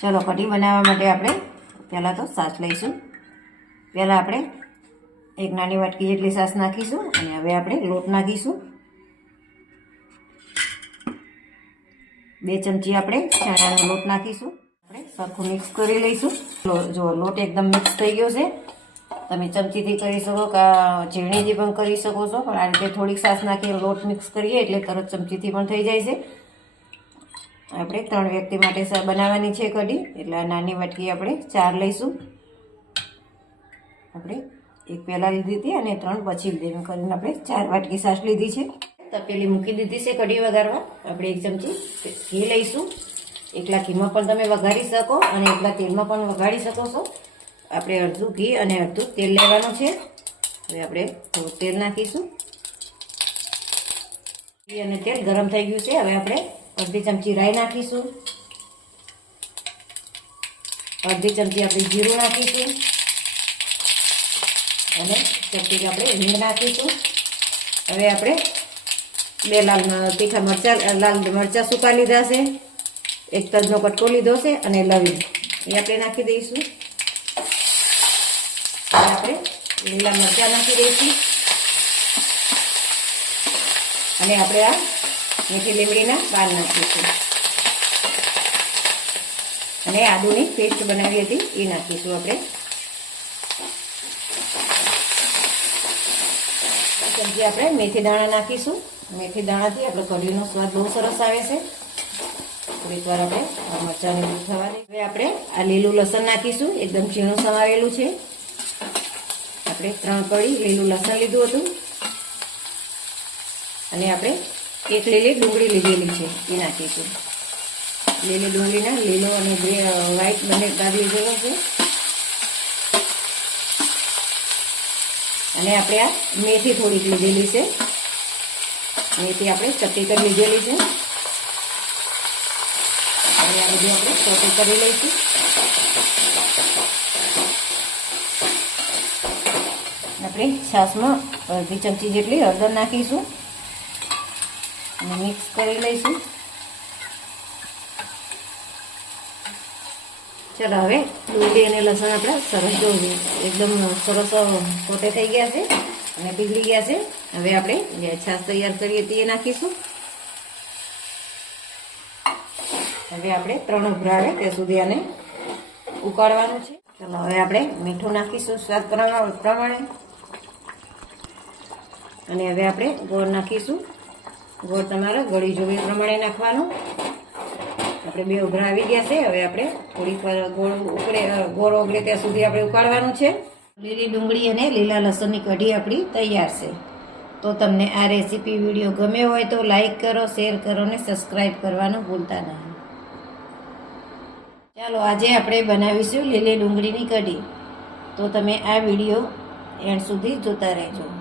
ચલો, કઢી બનાવવા માટે આપણે પહેલાં તો સાસ લઈશું. પહેલાં આપણે એક નાની વાટકી જેટલી સાસ નાખીશું અને હવે આપણે લોટ નાખીશું. બે ચમચી આપણે ચણાનો લોટ નાખીશું. આપણે સરખું મિક્સ કરી લઈશું. જો લોટ એકદમ મિક્સ થઈ ગયો છે. તમે ચમચીથી કરી શકો કે ઝીણીથી પણ કરી શકો છો. પણ આ રીતે થોડીક સાસ નાખી લોટ મિક્સ કરીએ એટલે તરત ચમચીથી પણ થઈ જાય છે. આપણે ત્રણ વ્યક્તિ માટે બનાવવાની છે કઢી. એટલે નાની વાટકી આપણે ચાર લઈશું. આપણે એક પહેલાં લીધી હતી અને ત્રણ પછી લીધી. કરીને આપણે ચાર વાટકી સાસ લીધી છે. તપેલી મૂકી દીધી છે કઢી વઘારવા. આપણે એક ચમચી ઘી લઈશું. એકલા ઘીમાં પણ તમે વઘારી શકો અને એકલા તેલમાં પણ વઘારી શકો છો. આપણે અડધું ઘી અને અડધું તેલ લેવાનું છે. હવે આપણે તેલ નાખીશું. ઘી અને તેલ ગરમ થઈ ગયું છે. હવે આપણે અડધી ચમચી રાઈ નાખીશું. અડધી ચમચી આપણે જીરું નાખીશું. અને ચપટી આપણે હિંગ નાખીશું. હવે આપણે બે લાલ તીખા મરચા લાલ મરચા સૂકા લીધા છે. એક તજનો કટકો લીધો છે અને લવિંગ. એ આપણે નાખી દઈશું. આપણે લીલા મરચાં નાખી દઈશું. અને આપણે આ મીઠી લીમડીના પાન નાખીશું. અને આદુની પેસ્ટ બનાવી હતી, એ નાખીશું આપણે. સબ્જી આપણે મેથી દાણા નાખીશું. મેથી દાણાથી આપણે કઢીનો સ્વાદ બહુ સરસ આવે છે. થોડીક વાર આપણે મરચાંને દૂર થવા દે હવે આપણે આ લીલું લસણ નાખીશું. એકદમ ઝીણું સમાવેલું છે. આપણે ત્રણ કળી લીલું લસણ લીધું હતું. અને આપણે એક લીલી ડુંગળી લીધેલી છે, એ નાખીશું લીલી ડુંગળીના લીલો અને ગ્રે વ્હાઈટ બંને ભાગ લીધેલો છે. અને આપણે આ મેથી થોડીક લીધેલી છે. મેથી આપણે ચપટી કરી લીધેલી છે. અને આ બધું આપણે ચોટી કરી લઈશું. આપણે છાશમાં અડધી ચમચી જેટલી હળદર નાખીશું. અને મિક્સ કરી લઈશું. ચાલો હવે ડુંગળી અને લસણ આપણે સરસ જોઈએ એકદમ સરસ પોતે થઈ ગયા છે અને પીગળી ગયા છે. હવે આપણે જે છાશ તૈયાર કરીએ તે નાખીશું. હવે આપણે ત્રણ ઉભરા આવે ત્યાં સુધી આને ઉકાળવાનું છે. ચાલો હવે આપણે મીઠું નાખીશું સ્વાદ પ્રમા- પ્રમાણે. અને હવે આપણે ગોળ નાખીશું. ગોળ તમારે, ગળી જોવી પ્રમાણે નાખવાનું. આપણે બે ઉભરા આવી ગયા છે, હવે આપણે થોડીક વાર ગોળ ઉકળે ગોળ ઓગળે ત્યાં સુધી આપણે ઉકાળવાનું છે. લીલી ડુંગળી અને લીલા લસણની કઢી આપણી તૈયાર છે. તો તમને આ રેસીપી વીડિયો ગમ્યો હોય તો લાઈક કરો, શેર કરો અને સબસ્ક્રાઈબ કરવાનું ભૂલતા નહીં. ચાલો, આજે આપણે બનાવીશું લીલી ડુંગળીની કઢી. તો તમે આ વીડિયો એન્ડ સુધી જોતા રહેજો.